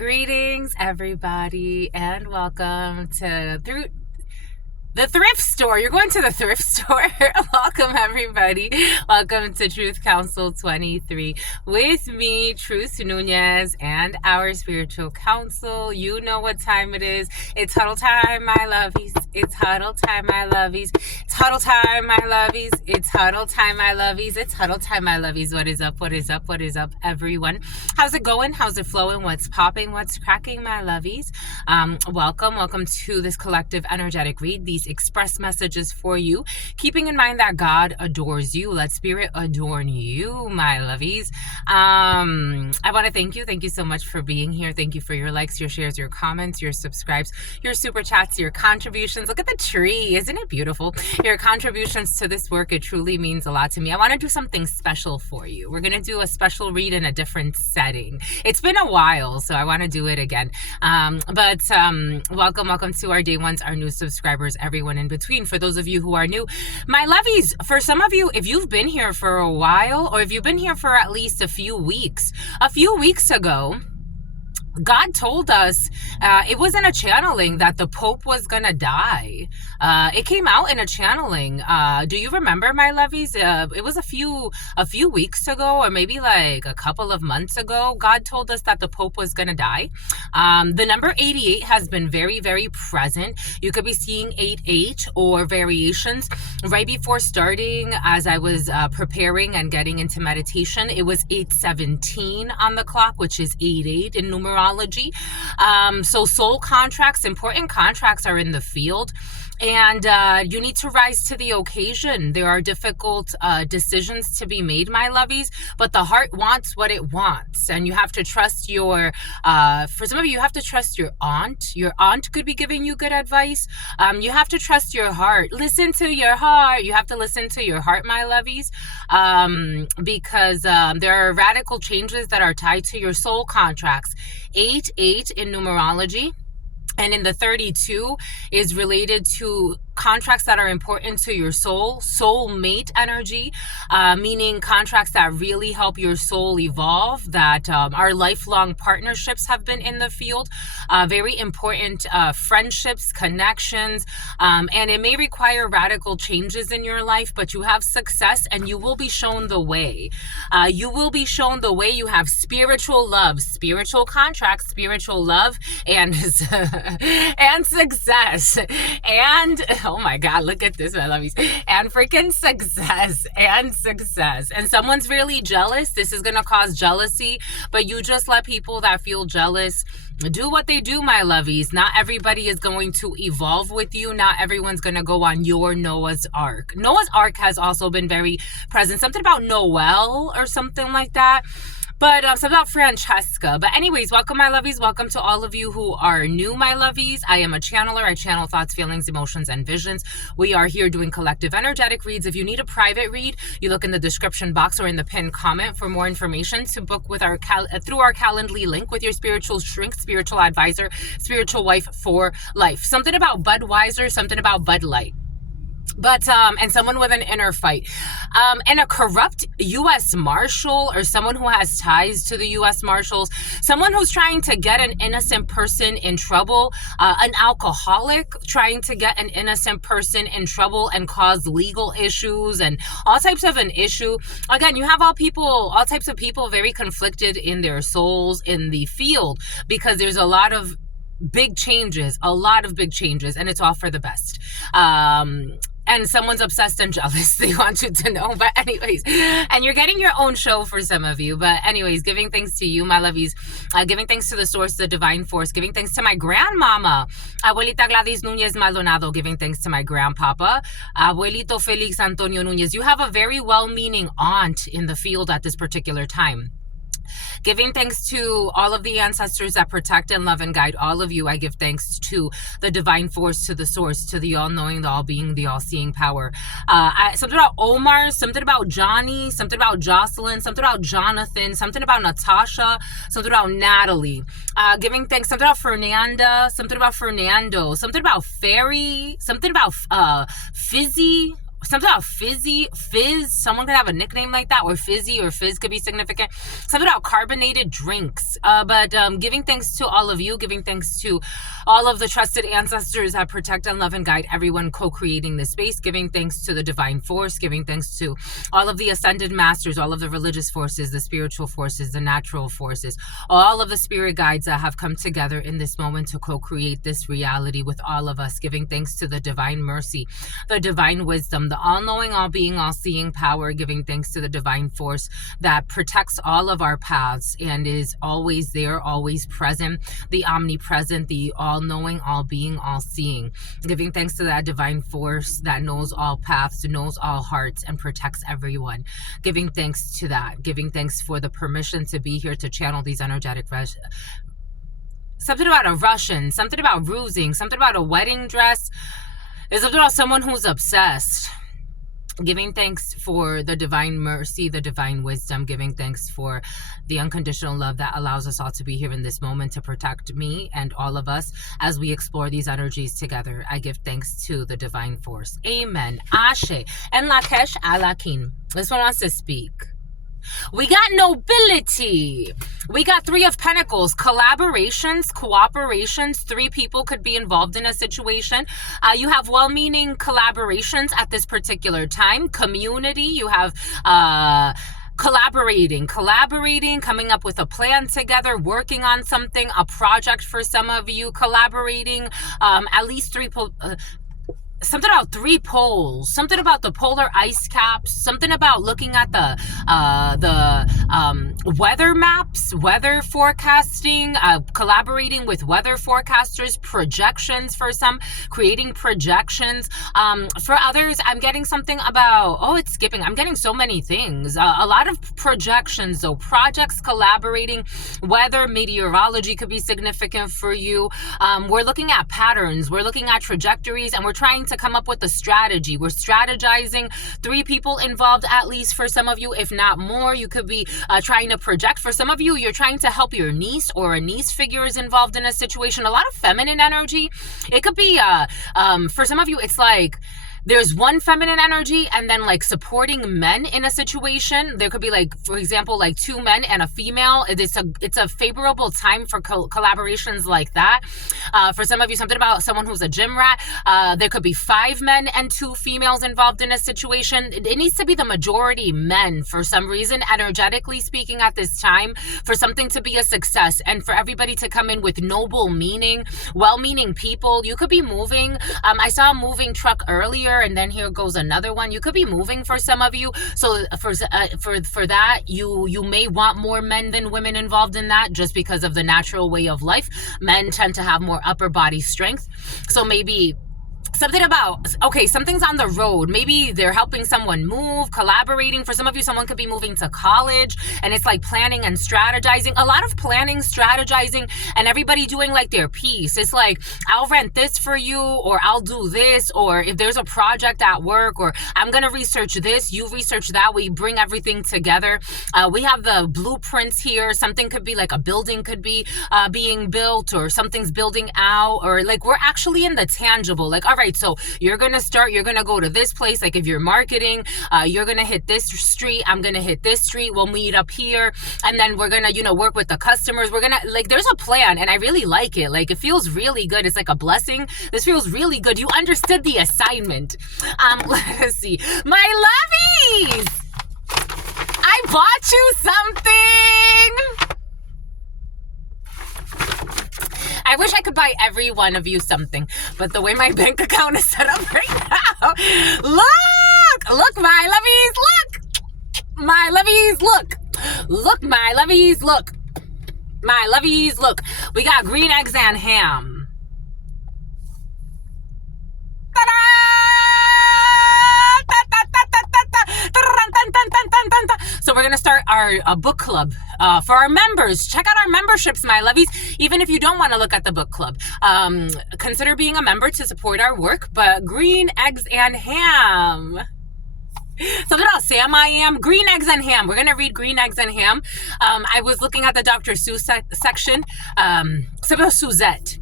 Greetings, everybody, and welcome to the thrift store. You're going to the thrift store. Welcome, everybody. Welcome to Truth Council 23 with me, Truth Nunez, and our spiritual council. You know what time it is. It's huddle time, my lovies. It's huddle time, my lovies. It's huddle time, my lovies. It's huddle time, my lovies. It's huddle time, my lovies. What is up? What is up? What is up, everyone? How's it going? How's it flowing? What's popping? What's cracking, my lovies? Welcome to this collective energetic read. These express messages for you, keeping in mind that God adores you. Let spirit adorn you, my lovies. I want to thank you so much for being here. Thank you for your likes, your shares, your comments, your subscribes, your super chats, your contributions. Look at the tree, isn't it beautiful? Your contributions to this work, it truly means a lot to me. I want to do something special for you. We're going to do a special read in a different setting. It's been a while, so I want to do it again. Welcome to our day ones, our new subscribers, everyone in between. For those of you who are new, my lovies, for some of you, if you've been here for a while, or if you've been here for at least a few weeks ago, God told us, it was in a channeling, that the Pope was gonna die. It came out in a channeling. Do you remember, my lovies? It was a few weeks ago, or maybe like a couple of months ago. God told us that the Pope was gonna die. The number 88 has been very, very present. You could be seeing 88 or variations. Right before starting, as I was preparing and getting into meditation, it was 8:17 on the clock, which is 88 in numerology. So soul contracts, important contracts are in the field, and you need to rise to the occasion. There are difficult decisions to be made, my lovies, but the heart wants what it wants, and you have to trust your, for some of you have to trust your aunt. Your aunt could be giving you good advice. You have to trust your heart. Listen to your heart. You have to listen to your heart, my lovies, because there are radical changes that are tied to your soul contracts. 8 in numerology, and in the 32 is related to contracts that are important to your soulmate energy, meaning contracts that really help your soul evolve, that are lifelong partnerships have been in the field, very important friendships, connections, and it may require radical changes in your life, but you have success and you will be shown the way. You will be shown the way. You have spiritual love, spiritual contracts, spiritual love, and and success, and oh my God, look at this, my lovies, and freaking success, and someone's really jealous. This is gonna cause jealousy, but you just let people that feel jealous do what they do, my lovies. Not everybody is going to evolve with you. Not everyone's gonna go on your Noah's Ark. Noah's Ark has also been very present. Something about Noel or something like that. But something about Francesca. But anyways, welcome, my lovies. Welcome to all of you who are new, my lovies. I am a channeler. I channel thoughts, feelings, emotions, and visions. We are here doing collective energetic reads. If you need a private read, you look in the description box or in the pinned comment for more information to book with our through our Calendly link with your spiritual shrink, spiritual advisor, spiritual wife for life. Something about Budweiser, something about Bud Light. But, and someone with an inner fight, and a corrupt U.S. Marshal, or someone who has ties to the U.S. Marshals, someone who's trying to get an innocent person in trouble, an alcoholic trying to get an innocent person in trouble and cause legal issues and all types of an issue. Again, you have all types of people very conflicted in their souls in the field, because there's a lot of big changes, and it's all for the best. And someone's obsessed and jealous. They want you to know. But anyways, and you're getting your own show for some of you. But anyways, giving thanks to you, my lovies. Giving thanks to the source, the divine force. Giving thanks to my grandmama, Abuelita Gladys Nunez Maldonado. Giving thanks to my grandpapa, Abuelito Felix Antonio Nunez. You have a very well-meaning aunt in the field at this particular time. Giving thanks to all of the ancestors that protect and love and guide all of you. I give thanks to the divine force, to the source, to the all-knowing, the all-being, the all-seeing power. Something about Omar, something about Johnny, something about Jocelyn, something about Jonathan, something about Natasha, something about Natalie. Giving thanks, something about Fernanda, something about Fernando, something about Fairy, something about Fizzy, something about fizz. Someone could have a nickname like that, or fizzy or fizz could be significant. Something about carbonated drinks. But giving thanks to all of you, giving thanks to all of the trusted ancestors that protect and love and guide everyone co-creating this space, giving thanks to the divine force, giving thanks to all of the ascended masters, all of the religious forces, the spiritual forces, the natural forces, all of the spirit guides that have come together in this moment to co-create this reality with all of us, giving thanks to the divine mercy, the divine wisdom, the all-knowing, all-being, all-seeing power, giving thanks to the divine force that protects all of our paths and is always there, always present, the omnipresent, the all-knowing, all-being, all-seeing, giving thanks to that divine force that knows all paths, knows all hearts, and protects everyone, giving thanks to that, giving thanks for the permission to be here to channel these energetic something about a Russian, something about rusing, something about a wedding dress. There's something about someone who's obsessed. Giving thanks for the divine mercy, the divine wisdom, giving thanks for the unconditional love that allows us all to be here in this moment to protect me and all of us as we explore these energies together. I give thanks to the divine force. Amen. Ashe. En Lakesh Alakin. This one wants to speak. We got nobility. We got Three of Pentacles, collaborations, cooperations. 3 people could be involved in a situation. You have well-meaning collaborations at this particular time. Community, you have collaborating, coming up with a plan together, working on something, a project for some of you, collaborating, at least 3 something about 3 poles, something about the polar ice caps, something about looking at the weather maps, weather forecasting, collaborating with weather forecasters, projections for some, creating projections. For others, I'm getting something about, it's skipping. I'm getting so many things. A lot of projections, though, projects, collaborating, weather, meteorology could be significant for you. We're looking at patterns, we're looking at trajectories, and we're trying to come up with a strategy. We're strategizing. 3 people involved, at least for some of you, if not more. You could be trying to project. For some of you, you're trying to help your niece, or a niece figure is involved in a situation. A lot of feminine energy. It could be, for some of you, it's like there's one feminine energy and then like supporting men in a situation. There could be like, for example, like 2 men and a female. It's a favorable time for collaborations like that. For some of you, something about someone who's a gym rat. There could be 5 men and 2 females involved in a situation. It needs to be the majority men for some reason, energetically speaking, at this time, for something to be a success and for everybody to come in with noble meaning, well-meaning people. You could be moving. I saw a moving truck earlier, and then here goes another one. You could be moving for some of you. So for that, you may want more men than women involved in that, just because of the natural way of life. Men tend to have more upper body strength. So maybe something about, something's on the road. Maybe they're helping someone move, collaborating. For some of you, someone could be moving to college, and it's like planning and strategizing. A lot of planning, strategizing, and everybody doing like their piece. It's like, I'll rent this for you, or I'll do this, or if there's a project at work, or I'm going to research this, you research that. We bring everything together. We have the blueprints here. Something could be like a building could be being built, or something's building out, or like we're actually in the tangible. Like, all right, so you're going to go to this place. Like if you're marketing, you're going to hit this street. I'm going to hit this street. We'll meet up here. And then we're going to, work with the customers. We're going to, like, there's a plan, and I really like it. Like, it feels really good. It's like a blessing. This feels really good. You understood the assignment. Let's see. My lovies! I bought you something! I wish I could buy every one of you something, but the way my bank account is set up right now, look, my lovies, my lovies, look, my lovies, my lovies, look. We got green eggs and ham. So we're going to start our book club for our members. Check out our memberships, my lovies. Even if you don't want to look at the book club, consider being a member to support our work. But green eggs and ham. Something about Sam I Am. Green eggs and ham. We're going to read green eggs and ham. I was looking at the Dr. Seuss section. Something about Suzette.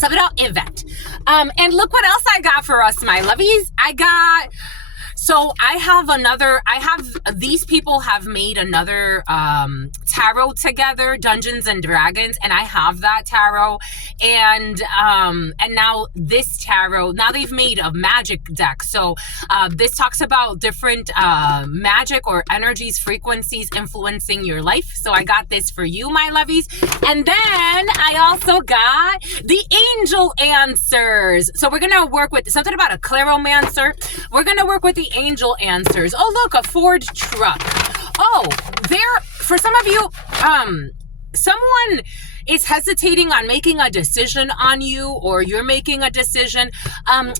Something about event. And look what else I got for us, my lovies. These people have made another tarot together, Dungeons and Dragons, and I have that tarot. And now this tarot, now they've made a magic deck. So this talks about different magic or energies, frequencies influencing your life. So I got this for you, my lovies. And then I also got the angel answers. So we're going to work with something about a claromancer. We're going to work with the angel answers. Oh, look, a Ford truck. Oh, for some of you, someone is hesitating on making a decision on you, or you're making a decision.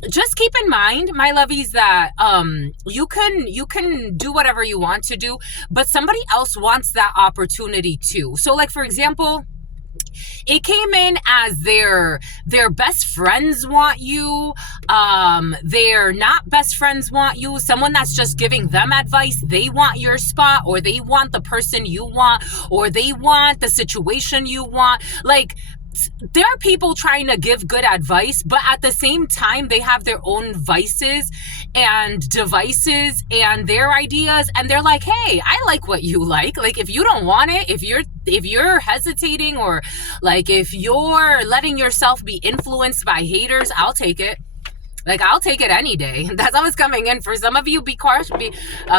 Just keep in mind, my lovies, that you can do whatever you want to do, but somebody else wants that opportunity too. So like, for example, it came in as their best friends want you, their not best friends want you, someone that's just giving them advice, they want your spot, or they want the person you want, or they want the situation you want. Like, there are people trying to give good advice, but at the same time, they have their own vices and devices and their ideas. And they're like, hey, I like what you like. Like, if you don't want it, if you're hesitating, or like if you're letting yourself be influenced by haters, I'll take it. Like, I'll take it any day. That's how it's coming in. For some of you,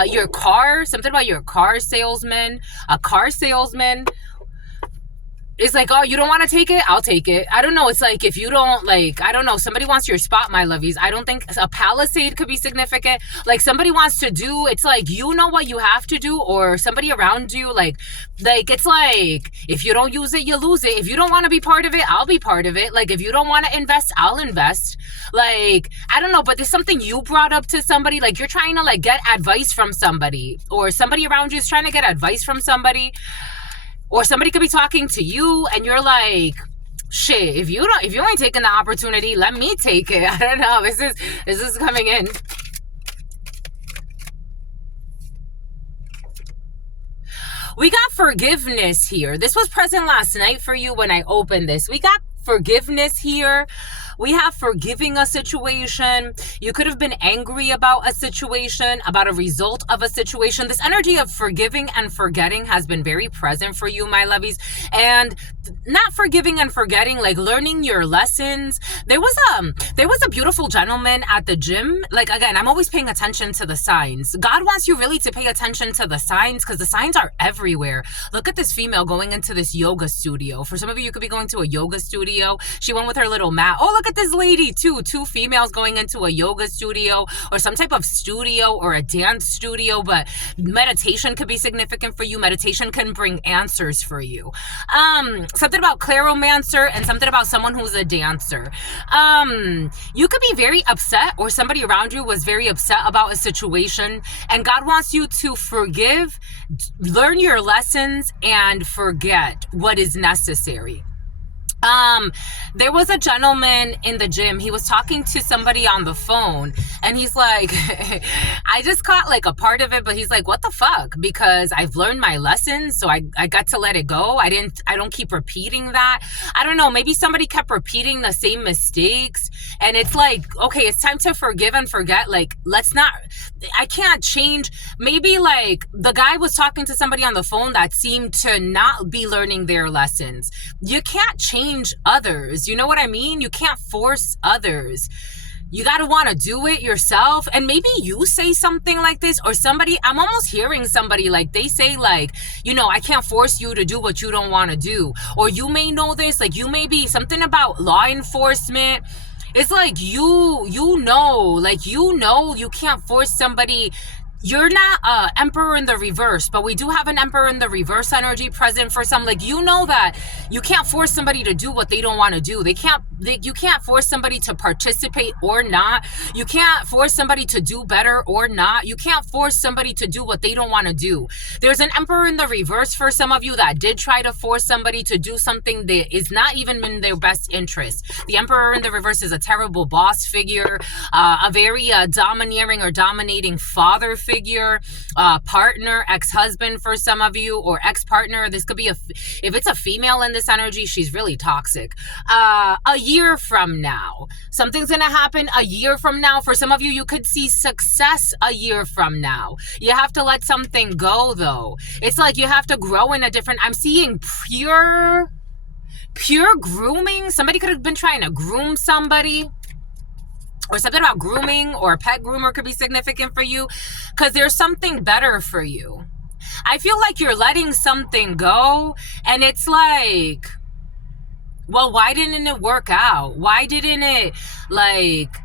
your car, something about your car salesman, a car salesman. It's like, oh, you don't want to take it? I'll take it. I don't know. It's like, if you don't, like, I don't know. Somebody wants your spot, my lovies. I don't think a palisade could be significant. Like, somebody wants to do, it's like, you know what you have to do, or somebody around you. Like, it's like, if you don't use it, you lose it. If you don't want to be part of it, I'll be part of it. Like, if you don't want to invest, I'll invest. Like, I don't know, but there's something you brought up to somebody. Like, you're trying to, like, get advice from somebody, or somebody around you is trying to get advice from somebody. Or somebody could be talking to you and you're like, shit, if you ain't taking the opportunity, let me take it. I don't know. This is coming in. We got forgiveness here. This was present last night for you when I opened this. We got forgiveness here. We have forgiving a situation. You could have been angry about a situation, about a result of a situation. This energy of forgiving and forgetting has been very present for you, my lovies. And not forgiving and forgetting, like learning your lessons. There was a beautiful gentleman at the gym. Like, again, I'm always paying attention to the signs. God wants you really to pay attention to the signs, because the signs are everywhere. Look at this female going into this yoga studio. For some of you, you could be going to a yoga studio. She went with her little mat. Oh, look at this lady too. Two females going into a yoga studio, or some type of studio, or a dance studio. But meditation could be significant for you. Meditation can bring answers for you. Something about claromancer, and something about someone who's a dancer. You could be very upset, or somebody around you was very upset about a situation, and God wants you to forgive, learn your lessons, and forget what is necessary. There was a gentleman in the gym. He was talking to somebody on the phone, and he's like, I just caught like a part of it, but he's like, what the fuck? Because I've learned my lessons, so I got to let it go. I don't keep repeating that. I don't know, maybe somebody kept repeating the same mistakes, and it's like, okay, it's time to forgive and forget. Like, I can't change. Maybe like the guy was talking to somebody on the phone that seemed to not be learning their lessons. You can't change others. You know what I mean? You can't force others. You got to want to do it yourself. And maybe you say something like this, or somebody, I'm almost hearing somebody like, they say like, I can't force you to do what you don't want to do. Or you may know this, like you may be something about law enforcement. It's like, you can't force somebody. You're not emperor in the reverse, but we do have an emperor in the reverse energy present for some. Like, that you can't force somebody to do what they don't want to do. You can't force somebody to participate or not. You can't force somebody to do better or not. You can't force somebody to do what they don't want to do. There's an emperor in the reverse for some of you that did try to force somebody to do something that is not even in their best interest. The emperor in the reverse is a terrible boss figure, a very domineering or dominating father figure, partner, ex-husband for some of you, or ex-partner. This could be if it's a female in this this energy, she's really toxic. A year from now, something's going to happen a year from now. For some of you, you could see success a year from now. You have to let something go, though. It's like you have to grow in a different, I'm seeing pure grooming. Somebody could have been trying to groom somebody, or something about grooming, or a pet groomer could be significant for you, because there's something better for you. I feel like you're letting something go, and it's like, well, why didn't it work out? Why didn't it, like,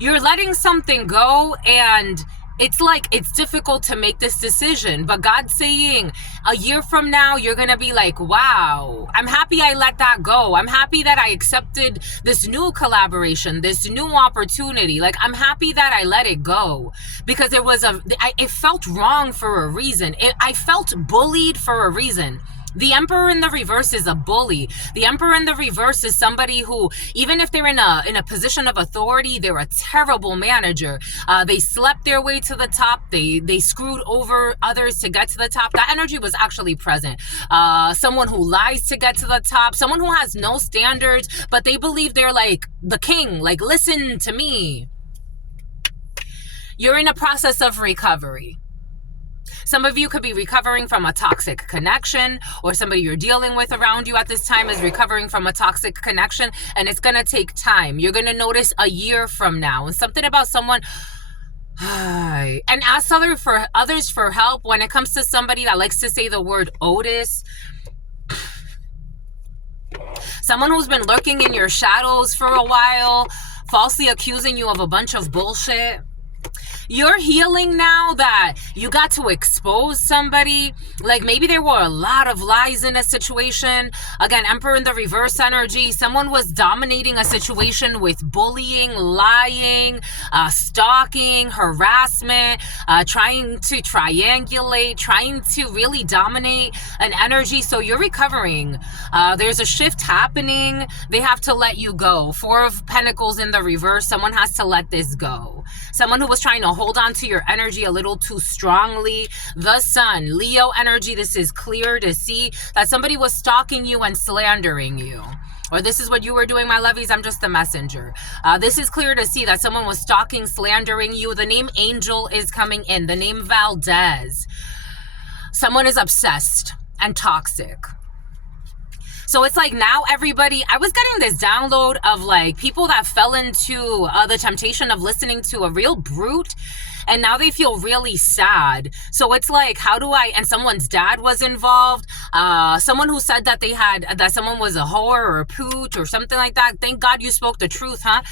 you're letting something go, and it's like, it's difficult to make this decision, but God's saying a year from now, you're going to be like, wow, I'm happy I let that go. I'm happy that I accepted this new collaboration, this new opportunity. Like, I'm happy that I let it go, because it felt wrong for a reason. I felt bullied for a reason. The Emperor in the reverse is a bully. The Emperor in the reverse is somebody who, even if they're in a position of authority, they're a terrible manager. They slept their way to the top. They screwed over others to get to the top. That energy was actually present. Someone who lies to get to the top. Someone who has no standards, but they believe they're like the king. Like, listen to me. You're in a process of recovery. Some of you could be recovering from a toxic connection, or somebody you're dealing with around you at this time is recovering from a toxic connection, and it's going to take time. You're going to notice a year from now, and something about someone, and ask others for help. When it comes to somebody that likes to say the word Otis, someone who's been lurking in your shadows for a while, falsely accusing you of a bunch of bullshit. You're healing now that you got to expose somebody. Like, maybe there were a lot of lies in a situation. Again, Emperor in the reverse energy. Someone was dominating a situation with bullying, lying, stalking, harassment, trying to triangulate, trying to really dominate an energy. So you're recovering. There's a shift happening. They have to let you go. Four of Pentacles in the reverse. Someone has to let this go. Someone who was trying to hold on to your energy a little too strongly. The Sun, Leo energy. This is clear to see that somebody was stalking you and slandering you. Or this is what you were doing, my lovies. I'm just the messenger. This is clear to see that someone was stalking, slandering you. The name Angel is coming in. The name Valdez. Someone is obsessed and toxic. So it's like now everybody, I was getting this download of like people that fell into the temptation of listening to a real brute, and now they feel really sad. So it's like, how do I, and someone's dad was involved, someone who said that that someone was a whore or a pooch or something like that. Thank God you spoke the truth, huh?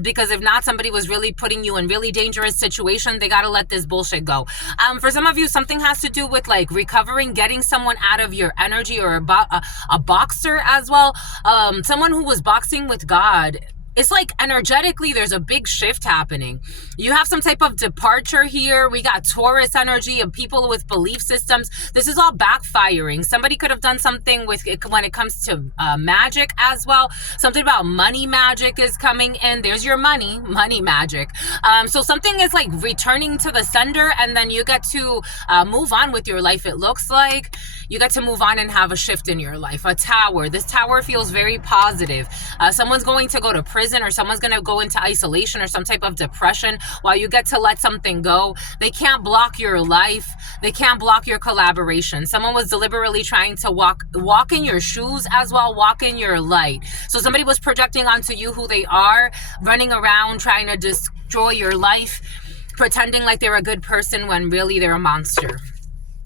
Because if not, somebody was really putting you in really dangerous situation. They got to let this bullshit go. For some of you, something has to do with like recovering, getting someone out of your energy, or a boxer as well. Someone who was boxing with God. It's like energetically, there's a big shift happening. You have some type of departure here. We got Taurus energy of people with belief systems. This is all backfiring. Somebody could have done something with it when it comes to magic as well. Something about money magic is coming in. There's your money magic. So something is like returning to the sender, and then you get to move on with your life. It looks like you get to move on and have a shift in your life. A tower. This tower feels very positive. Someone's going to go to prison, or someone's going to go into isolation or some type of depression while you get to let something go. They can't block your life. They can't block your collaboration. Someone was deliberately trying to walk in your shoes as well, walk in your light. So somebody was projecting onto you who they are, running around trying to destroy your life, pretending like they're a good person when really they're a monster.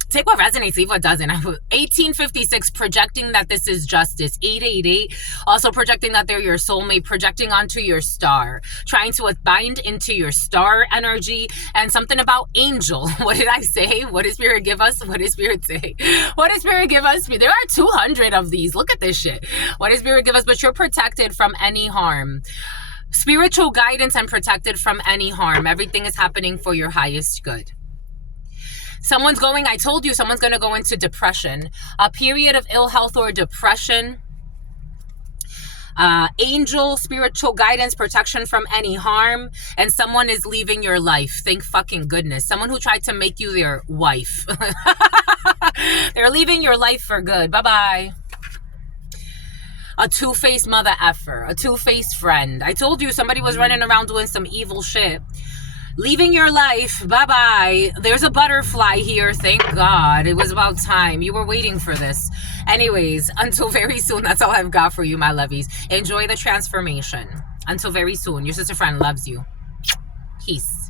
Take what resonates, leave what doesn't. 1856, projecting that this is justice. 888, also projecting that they're your soulmate, projecting onto your star, trying to bind into your star energy. And something about angel. What did I say? What did Spirit give us? What did Spirit say? What did Spirit give us? There are 200 of these. Look at this shit. What did Spirit give us? But you're protected from any harm. Spiritual guidance and protected from any harm. Everything is happening for your highest good. I told you, someone's going to go into depression, a period of ill health or depression. Angel, spiritual guidance, protection from any harm, and someone is leaving your life. Thank fucking goodness. Someone who tried to make you their wife. They're leaving your life for good. Bye-bye. a two-faced mother effer, a two-faced friend. I told you somebody was running around doing some evil shit. Leaving your life, bye-bye. There's a butterfly here, thank God. It was about time. You were waiting for this. Anyways, until very soon, that's all I've got for you, my lovies. Enjoy the transformation. Until very soon. Your sister friend loves you. Peace.